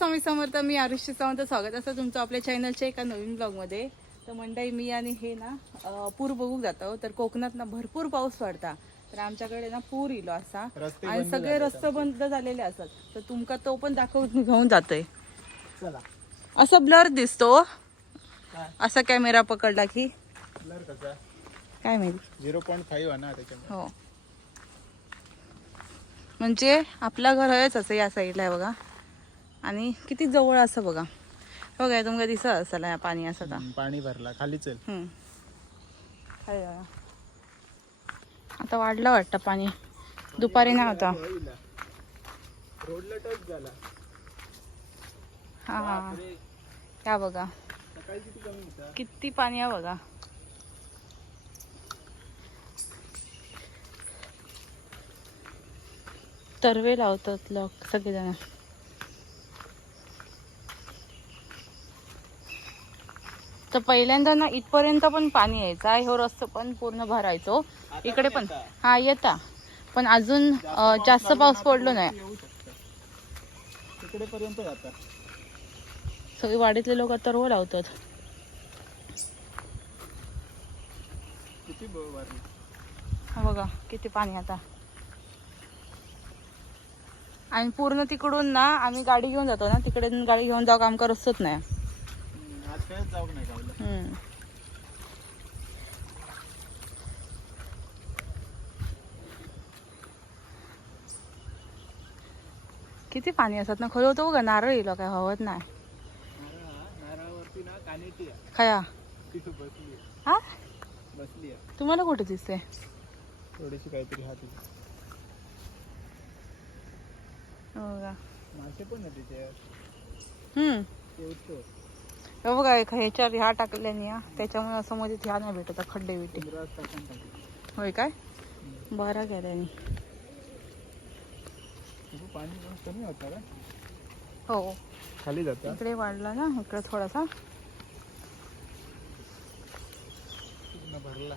स्वामी समर्थ. मी आरुषी सावंत. स्वागत असं तुमचं आपल्या चॅनलच्या एका नवीन ब्लॉगमध्ये. तर मंडळी, मी आणि हे ना पूर बघू जातो. तर कोकणात ना भरपूर पाऊस पडता. तर आमच्याकडे ना पूर इलो असा आणि सगळे रस्ते बंद झालेले असतात. तर तुमका तो पण दाखवून घेऊन जातोय. चला. असं ब्लर दिसतो असा कॅमेरा पकडला की. ब्लर कसा काय माहिती 0.5 ना त्याच्यामुळे. हो, म्हणजे आपला घर आहेच असं या साईडला आहे बघा. आणि किती जवळ असं बघा. बघा तुमका दिसत असेल या पाणी असं. पाणी भरला खाली. चल खाली बघा. आता वाढलं वाटतं पाणी. दुपारी नाही होता. रोडला टच झाला. हा त्या बघा सकाळी किती कमी होता. किती पाणी आहे बघा. तरवे लावतात लोक सगळेजण. तर पहिल्यांदा ना इथपर्यंत पण पाणी यायचा. ह्यो रस्ता पण पूर्ण भरायचो. इकडे पण हा येता, पण अजून जास्त पाऊस पडलो नाही. तिकडे पर्यंत जातात सगळे वाडीतले लोक तरव लावतात. किती भरली. हा बघा किती पाणी आता. आणि पूर्ण तिकडून ना आम्ही गाडी घेऊन जातो ना, तिकडे गाडी घेऊन जाऊ काम करतच नाही. आज काय जाऊ नाही गावला. किती पाणी असतात ना. खरं होतं बघा, नारळ इलो काय हवत नाही. नारळावरती ना कानेटी आहे. खया तिथं बसली. हा बसली आहे. तुम्हाला कुठे दिसते. थोडीशी काहीतरी हात बघा मासे पण आहे तिथे. हे बघा ह्याच्यावर ह्या टाकल्याने त्याच्यामुळे असं मध्ये ह्या नाही भेटत खड्डे बिड्डे. होय काय बरं केल्याने. पाणी कमी होता का. हो खाली जात. इकडे वाढला ना, इकडे थोडासा भरला.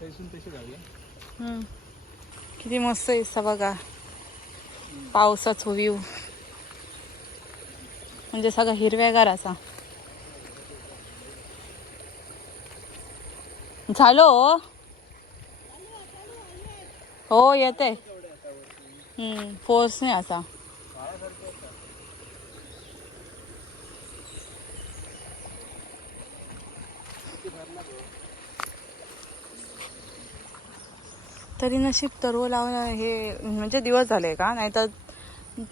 तशी जाऊया. किती मस्त दिसता बघा पावसाचा व्ह्यू. म्हणजे सगळा हिरव्यागार असा झालो. हो येते फोर्स नाही असा. तरी नशीब तरव लावलं हे म्हणजे दिवस झाले का, नाही तर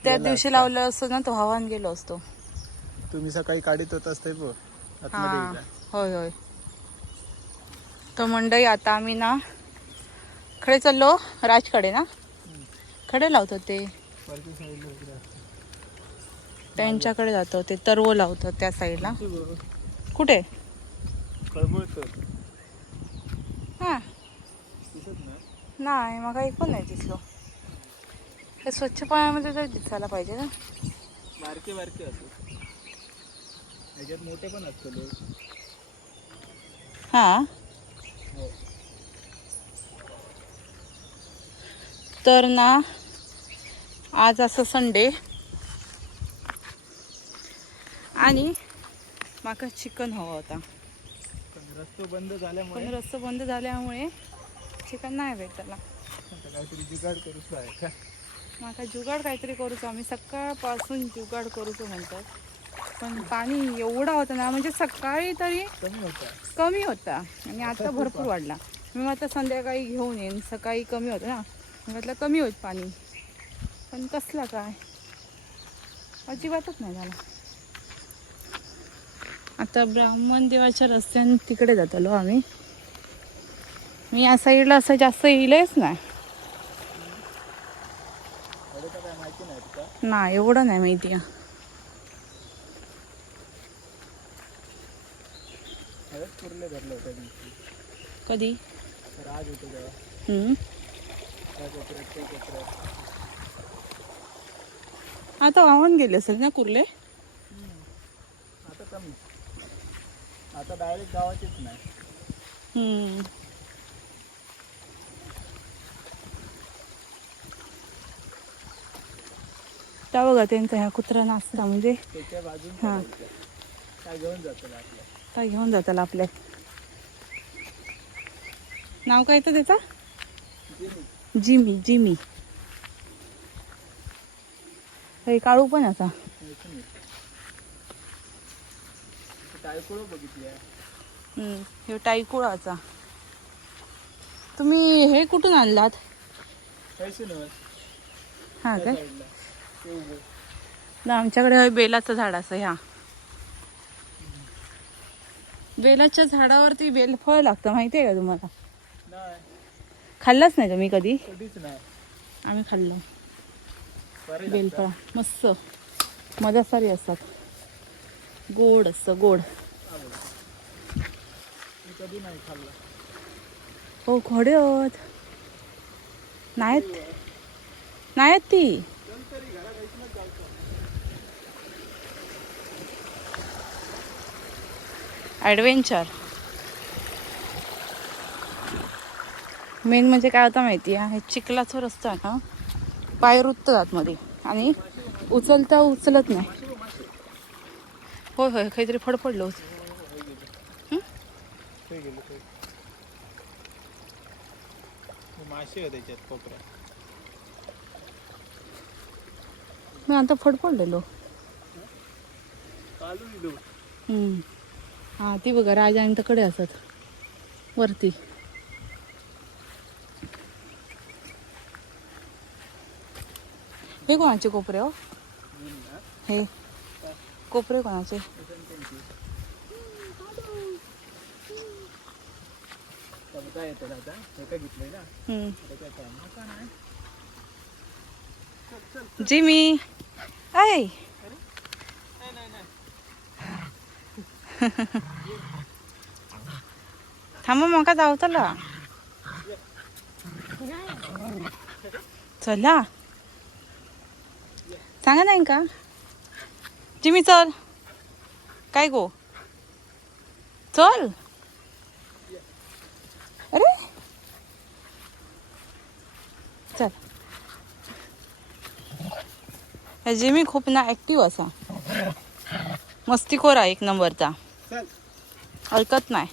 त्या दिवशी लावलं असतं ना तो हवान गेलो असतो. तुम्ही सकाळी काढीत होत असते. होय होय. तर मंडई आता आम्ही ना खडे चाललो. राजकडे ना खडे लावतो ते त्यांच्याकडे जातो. ते तरव लावतात त्या साईडला. कुठे हा नाही मग काही पण नाही दिसलो. हे स्वच्छ पाण्यामध्ये तर दिसायला पाहिजे ना. बारके बारके असतात. त्याच्यात मोठे पण असतात. हा तर ना आज असं संडे आणि माका चिकन हवा होता. रस्ते बंद झाल्यामुळे चिकन नाही भेटला. काहीतरी जुगाड करूच आहे. माका जुगाड काहीतरी करूचो. आम्ही सकाळपासून जुगाड करूचो म्हणतात, पण पाणी एवढा होता ना, म्हणजे सकाळी तरी कमी होता आणि आता भरपूर वाढला. मी आता संध्याकाळी घेऊन येईन. सकाळी कमी होतं ना, म्हटलं कमी होत पाणी, पण कसला काय अजिबातच नाही झाला. आता ब्राह्मण देवाच्या रस्त्याने तिकडे जातलो आम्ही. मी या साईडला असं जास्त येईलच नाही. नाही एवढं नाही माहिती. कधी आता वाहून गेले असेल ना कुर्ले. आता कमी. आता डायरेक्ट गावाचीच नाही. त्या बघा त्यांचा ह्या कुत्रा नाचला म्हणजे त्याच्या बाजून हा. काय घेऊन जातो आपल्या. काय घेऊन जाताल आपल्या. नाव काय तर त्याचा जिमी. जिमी हे काळू पण असा. टायकोळो बघितली. हे टायकुळाचा. तुम्ही हे कुठून आणलात? हा काय ना आमच्याकडे बेलाचं झाड असं. ह्या बेलाच्या झाडावरती बेलफळ लागतं माहिती आहे का तुम्हाला? नाही. खाल्लंच नाही तुम्ही कधी? कधीच नाही. आम्ही खाल्लं बरं बेलफळ. मस्त मजासारी असतात. गोड असतं गोड. मी कधी नाही खाल्लं. हो खोडे होत नाहीत. नाहीत ती. ॲडव्हेंचर मेन म्हणजे काय होतं माहिती आहे? हे चिखलाचा रस्ता आहे ना, पाय रुततात आतमध्ये आणि उचलता उचलत नाही. होय होय काहीतरी फडफडलं होतं. मासे त्याच्यात कोपऱ्यात. मी आता फडफडलेलो. हा ती बघा राजा आणि तकडे असत वरती. हे कोणाचे कोपरे हो? हे कोपरे कोणाचे? काय येतं दादा? हे काय घेतलंय ना? जिमी ऐ थांबा मका जावतला. चला सांगा नाही का जिमी चल. काय गो चल. अरे चल. जिमी खूप ना ॲक्टिव्ह असा. मस्तीखोर आहे एक नंबरचा. ऐकत नाही.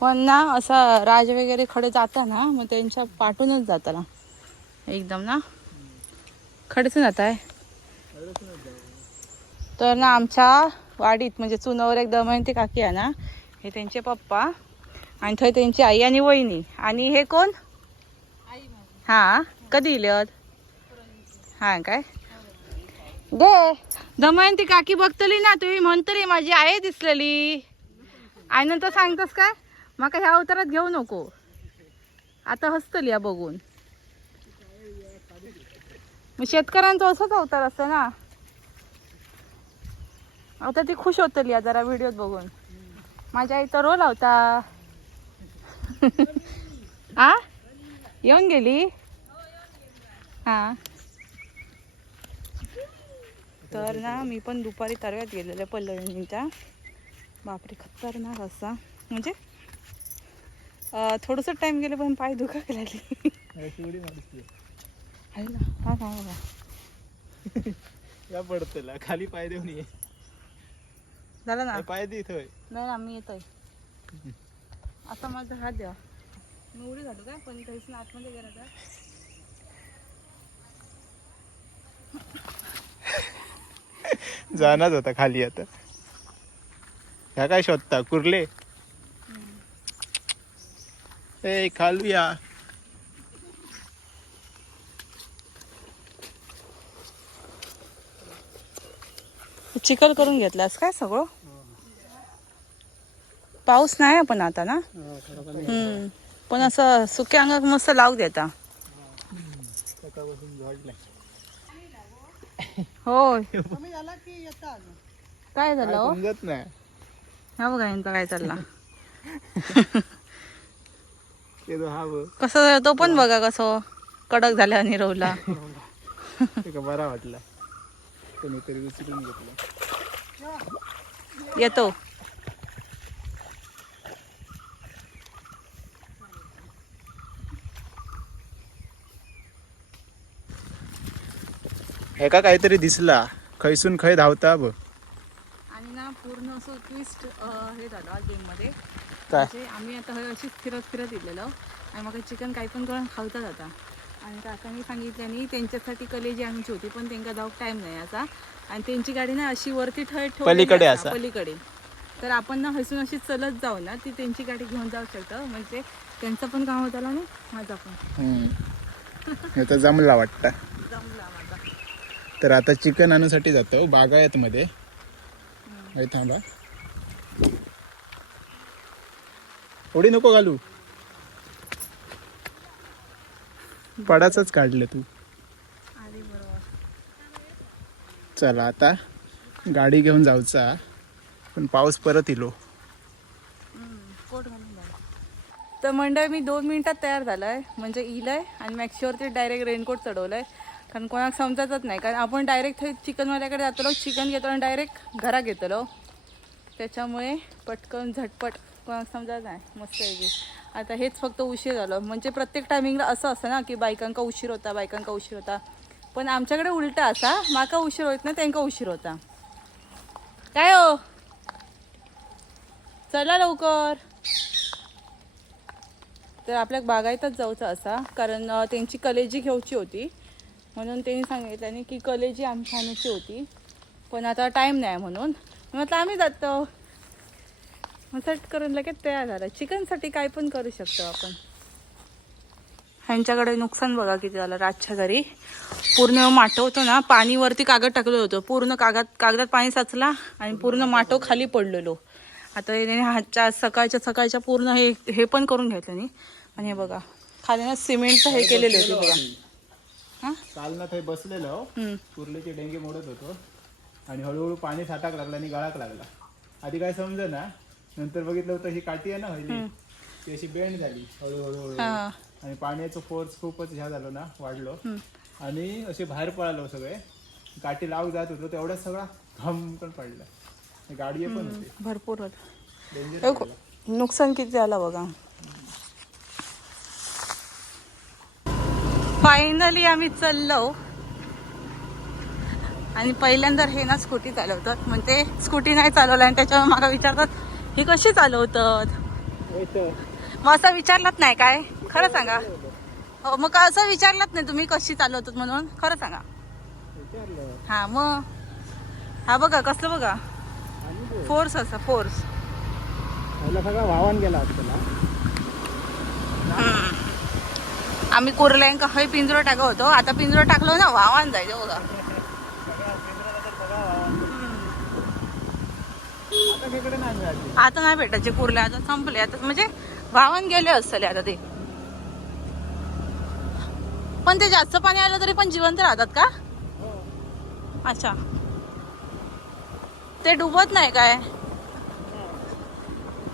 पण ना असा राज वगैरे खडे जाता ना मग त्यांच्या पाठूनच जाता ना एकदम ना खडचं जात आहे. तर ना आमच्या वाडीत म्हणजे चुनावर एक दमयंती काकी आहे ना, हे त्यांचे पप्पा आणि थंय त्यांची आई आणि वहिनी. आणि हे कोण? हा कधी इलेत? हा काय दे दमयंती काकी बघतली ना तुम्ही म्हणतली माझी आई दिसलेली आणि नंतर सांगतस काय मका ह्या अवतारात घेऊ नको. आता हसतली या बघून. मग शेतकऱ्यांचा असंच अवतार असतं ना. आता ती खुश होतली जरा व्हिडिओत बघून. माझ्या आई तर रोल होता. आ येऊन गेली. हा तर ना मी पण दुपारी तरव्यात गेलेले पल्लवींच्या. बापरे खतरनाक असा म्हणजे थोडंसं टाइम गेले पण पाय दुखायला लागले. हा हा या पडतला खाली पाय देऊन ये. झालं ना पाय दे इथं. नाही ना मी येतोय. आता माझा हात द्या. मी उडी घालू काय पण काहीच ना आतमध्ये गेला तर. जाणारच होता खाली. आता ह्या काय शोधता कुर्ले. ए खालूया. चिखल करून घेतलास काय सगळं? पाऊस नाही पण आता ना. पण असं सुक्या अंगात मस्त लावू देता. होय काय झालं हो? समजत नाही. हा बघा यांचा काय चालला. कसं तो पण बघा कसं कडक झाल्या निरवला. बरा वाटला. कोणीतरी विचारून घेतला. येतो एका काहीतरी दिसला खैसून खै धावता बघ. आणि ना पूर्ण असं ट्विस्ट हे झालं गेममध्ये. काय? म्हणजे आम्ही आता अशीच फिरत इलेलो आणि मग चिकन काही पण करून खावतात आता. आणि काकांनी सांगितल्यानी त्यांच्यासाठी कलेजी आमची होती पण त्यांना जाऊक टाईम नाही असा. आणि त्यांची गाडी ना अशी वरती पलीकडे असा. पलीकडे. तर आपण ना हसून अशी चलत जाऊ ना ती त्यांची गाडी घेऊन जाऊ शकतो. म्हणजे त्यांचं पण काम होतं आणि माझा पण. हे तर जमला वाटतं. जमला माझा. तर आता चिकन आणण्यासाठी जातो बागायत मध्ये. थांबा थोडी नको घालू. पडाचच काढलं तू. अरे बरोबर. चला आता गाडी घेऊन जाऊचा पण पाऊस परत इलो. कोट घालून जाऊ. तर मंडळ मी 2 मिनिटात तयार झालाय म्हणजे इलंय आणि मॅक्शिवरती डायरेक्ट रेनकोट चढवलंय. कारण कोणाला समजतच नाही कारण आपण डायरेक्ट चिकनवाल्याकडे जातलो चिकन घेतो आणि डायरेक्ट घरात घेतलो. त्याच्यामुळे पटकन झटपट कोणाला समजत नाही. मस्त आहे की. आता हेच फक्त उशीर झालं म्हणजे प्रत्येक टायमिंगला असं असतं ना की बायकांका उशीर होता. पण आमच्याकडे उलटा असा माका उशीर होत नाही त्यांका उशीर होता. काय हो चला लवकर. तर आपल्या बागायतच जाऊचं असा कारण त्यांची कलेजी घेऊची होती म्हणून त्यांनी सांगितलं की कलेजी आमची आणायची होती पण आता टाईम नाही म्हणून म्हटलं आम्ही जातो. मग सेट करून लगेच तयार झाला. चिकनसाठी काय पण करू शकतो आपण. ह्यांच्याकडे नुकसान बघा किती झालं. रातच्या घरी पूर्ण माटो होतो ना पाणीवरती कागद टाकलं होतं पूर्ण कागदात पाणी साचला आणि पूर्ण माटो खाली पडलेलो. आता हातच्या सकाळच्या पूर्ण हे पण करून घेतलं नाही. आणि हे बघा खाली ना सिमेंटचं हे केलेलं होतं बघा. काल ना ते बसलेलो कुर्लीचे डेंगे मोडत होतो आणि हळूहळू पाणी साठाक लागला आणि गळाक लागला. आधी काय समज ना नंतर बघितलं होतं ही काठी आहे ना हळली ती अशी बेंड झाली हळूहळू आणि पाण्याचं फोर्स खूपच ह्या झालो ना वाढलो आणि असे बाहेर पळालो सगळे. काठी लाव जात होतो तेवढ्याच सगळा घम पण पडला. गाडी पण होते भरपूर होत. नुकसान किती झालं बघा. फायनली आम्ही चाललो आणि पहिल्यांदा हे ना स्कूटी चालवतात म्हणजे स्कूटी नाही चालवलं आणि त्याच्यावर मला विचारतात ही कशी चालवतात. मग असं विचारलंच नाही काय खरं सांगा. हो मग असं विचारलंच नाही तुम्ही कशी चालवतात म्हणून खरं सांगा. हा मग हा बघा कसलं बघा फोर्स असा फोर्स. सगळा वाहन गेला आम्ही कुर्ल्यांका हय पिंजरो टाकत होतो आता पिंजरो टाकलो ना वाहन जायचं बघा. आता नाही भेटायचे कुर्ले आता संपले आता म्हणजे वाहन गेले असले आता ते. पण ते जास्त पाणी आलं तरी पण जिवंत राहतात का. अच्छा ते डुबत नाही काय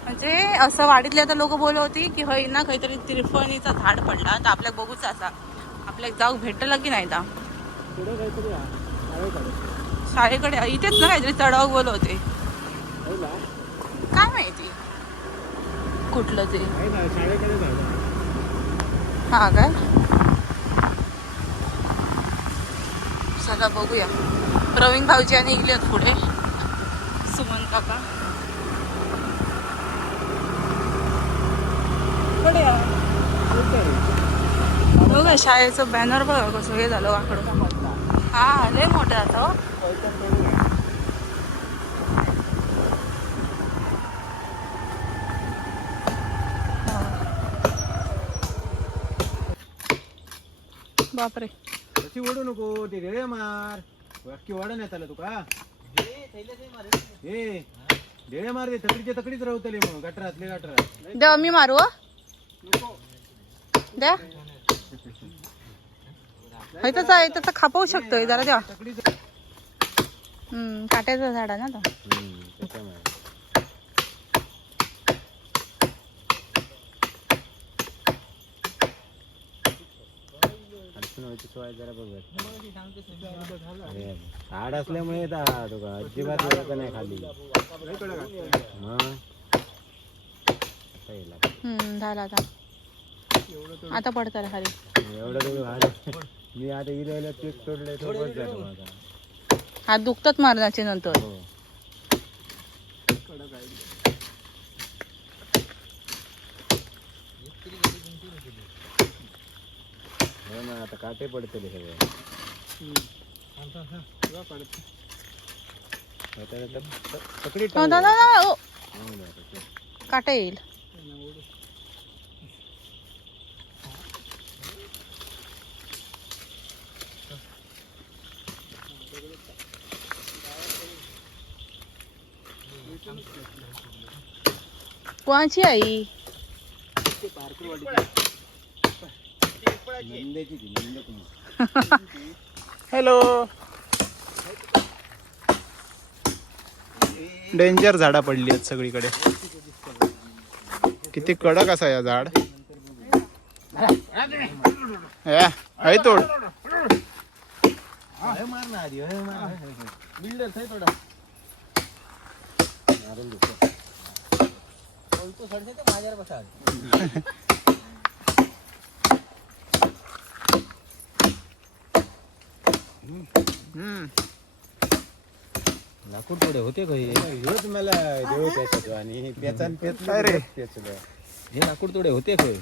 म्हणजे असं वाडीतले आता लोक बोलत होती की हय ना काहीतरी त्रिफळीचा झाड पडला तर आपल्याला बघूच असा आपल्याला जाऊ भेटलं की नाही. शाळेकडे इथेच ना काहीतरी चढाव बोलत होते काय माहिती कुठलं ते. हा काय चला बघूया. प्रवीण भाऊजी आणि निघलेत पुढे सुमन काका. बघा शाळेचं बॅनर बघा कसं हे झालं वाकडं. हा लय मोठं आता. बापरे कशी ओढू नको ते रेळे मार अख्खी वाढ नाही त्याला तुका हे रेळे मार दे तकडीच राहतले मग गटरातले गटरात द्या मी मारू द्या त्याचा खापवू शकतोय जरा द्या. काट्याचं झाड आहे ना तो. झाड असल्यामुळे अजिबात नाही खाली झाला आता पडतं खाली एवढं मी आता इलेला पीक तोडलंय तो बस झालं माझा. हात दुखतात मारण्याचे नंतर. हो. हो ना, आता काटे पडते सगळे. पकडी हो, दादा, ओ, काटा येईल. कोणाची आई? हॅलो. डेंजर झाडा पडली आहेत सगळीकडे. किती कडक असा या झाड. आहे तोड. मारणार आधी बिल्डर थोडा बोलतो सडते ते माझ्यावर बसा. लाकूड थोडे होते हेच मला देव पेचतो आणि पेचान पेचलं रे पेचलं. हे लाकूड थोडे होते खय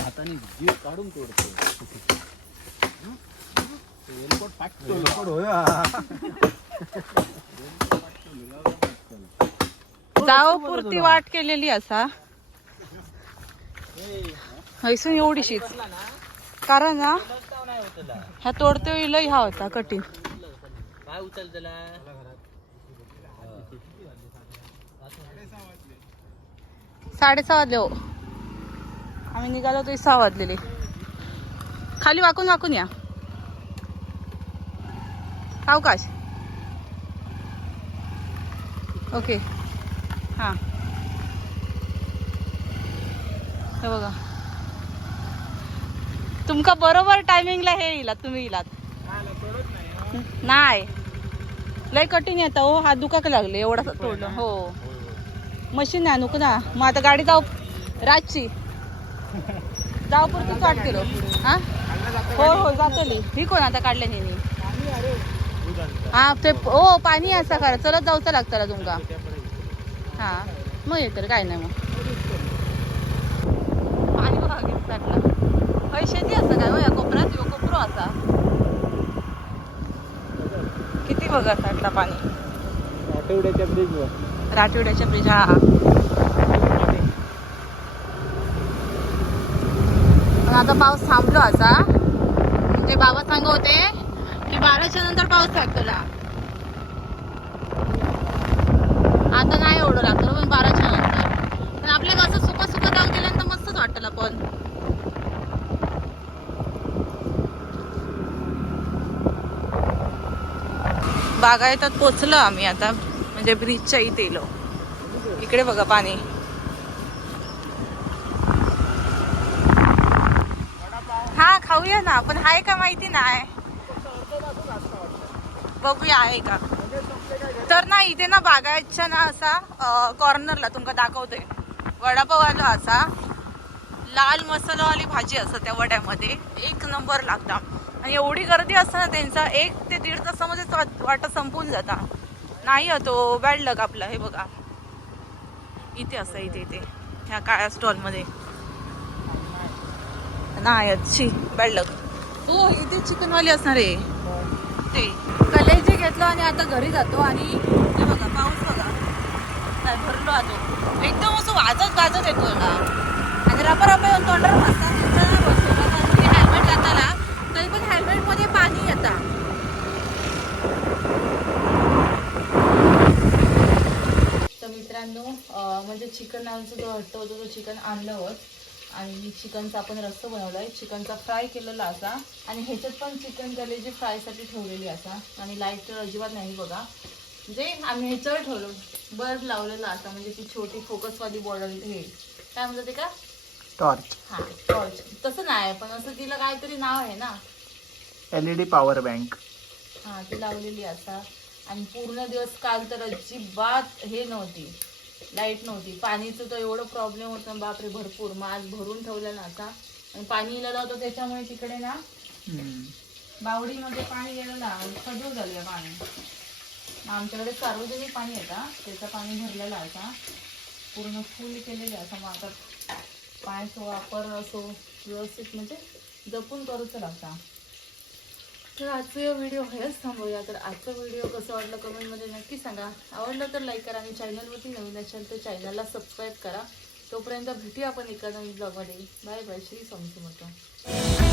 हाताने जीव काढून तोडतो. जाव पुरती वाट केलेली असा हैसून एवढीशीच. कारण ना ह्या तोडते लय हा होता कठीण. काय उचल त्याला 6:30 वाजले हो. आम्ही निघालो तरी 6 वाजलेले. खाली वाकून वाकून या सावकाश. ओके हां हे बघा तुमका बरोबर टायमिंगला हे इलात तुम्ही इलात. नाही लय कठीण येतं हो. हात दुखाक लागले एवढा तोडलं. हो मशीन नाही नको ना. मग आता गाडी जाऊ रातची जाऊ पुरतीच वाट केलो. हां हो हो जातली. ही कोण आता काढल्या नेहमी. हा ते हो पाणी असा खरं चलत जाऊचं लागतं तुमका. हा मग ये तर काय नाही मग पाणी बघा किती साठला. हय शेती असं काय हो या कोपऱ्यात. कोपरो असा किती बघा साठला पाणी. आठवड्याच्या ब्रिजवर राठवड्याच्या ब्रिज. हा पण आता पाऊस थांबलो असा. म्हणजे बाबा सांगत होते की 12च्या नंतर पाऊस लागतला. आता नाही एवढं लागतं पण 12च्या नंतर. पण आपल्याला असं सुका सुका जाऊ गेल्यानंतर मस्तच वाटलं. पण बागायतात पोचलो आम्ही आता. म्हणजे ब्रिजच्या इथे येलो. इकडे बघा पाणी. हा खाऊया ना पण आहे का माहिती नाही. बघूया आहे का. तर ना इथे ना बागायतच्या ना असा कॉर्नरला तुमका दाखवते वडापाव आला असा. लाल मसालावाली भाजी असं त्या वड्यामध्ये. एक नंबर लागता. आणि एवढी गर्दी असते ना त्यांचा 1 ते 1.5 तासामध्ये वाटा संपून जाता. नाही होतो बॅड लक आपला. हे बघा इथे असं इथे ह्या काळ्या स्टॉलमध्ये नाही अच्छी बॅड लक. हो इथे चिकनवाली असणार आहे ते. कलेजी घेतलो आणि आता घरी जातो. आणि हे बघा पाऊस बघा काय भरलो आतो. एकदम असं वाजत गाजत येतो ना. आणि रपा येऊन तोंडावर बसतो. हेल्मेट घातला तरी पण हेल्मेटमध्ये पाणी येतं. तर मित्रांनो म्हणजे चिकन आमचं जो हट्ट होतो तो चिकन आणलं. आणि चिकनचा आपण रस्सा बनवलाय. चिकनचा फ्राय केलेला असा. आणि ह्याच्यात पण चिकन कलेजी फ्रायसाठी ठेवलेली असा. आणि लाईट तर अजिबात नाही बघा. म्हणजे आम्ही ह्याच्यावर ठेवलो बल्ब लावलेला असा. म्हणजे ती छोटी फोकसवाली बॉर्डर हे काय म्हणतात ते का टॉर्च. हा टॉर्च तसं नाही पण असं तिला काहीतरी नाव आहे ना. LED power bank. हा ती लावलेली असा. आणि पूर्ण दिवस काल तर अजिबात हे नव्हती लाईट नव्हती. पाणीचं तर एवढं प्रॉब्लेम होतं बापरे भरपूर. मग आज भरून ठेवलं ना आता. आणि पाणी इलेलं होतं त्याच्यामुळे तिकडे ना बावडीमध्ये पाणी गेलेला खजूर झालं पाणी. आमच्याकडे सार्वजनिक पाणी येतं, त्याचं पाणी भरलेलं आहे का पूर्ण फुल केलेलं आहे. मग आता पाण्याचा वापर असो व्यवस्थित म्हणजे जपून करूच लागता. तर आजचा व्हिडिओ हेच थांबूया. तर आजचा व्हिडिओ कसं वाटलं कमेंटमध्ये नक्की सांगा. आवडलं तर लाईक करा आणि चॅनलवरती नवीन असेल तर चॅनलला सबस्क्राईब करा. तोपर्यंत भेटूया आपण एका नवीन ब्लॉगमध्ये. Bye bye. श्री स्वामी समर्थ.